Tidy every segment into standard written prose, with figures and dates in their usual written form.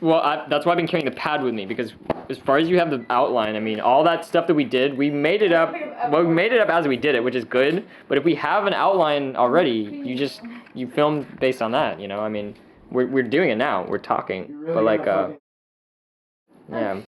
Well, that's why I've been carrying the pad with me, because as far as you have the outline, I mean, all that stuff that we did, we made it up. Well, we made it up as we did it, which is good. But if we have an outline already, you film based on that. You know, I mean, we're doing it now. We're talking, but like, yeah.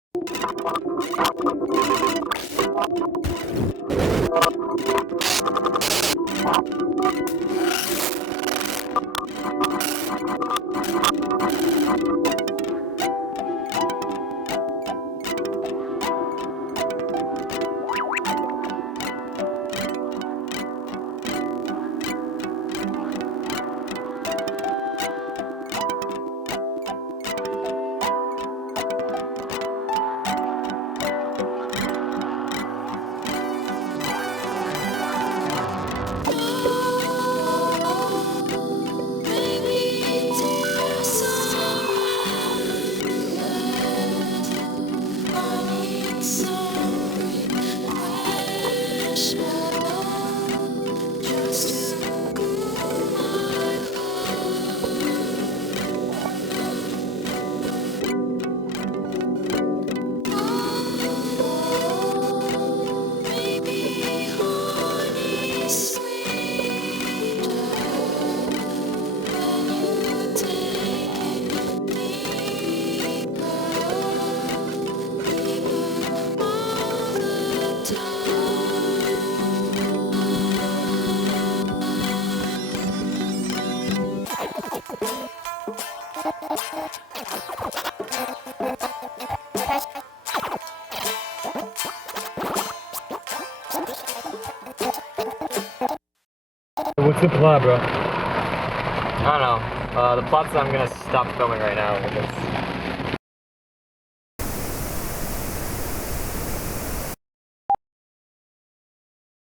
What's the plot, bro? I don't know. The plot's that I'm gonna stop filming right now because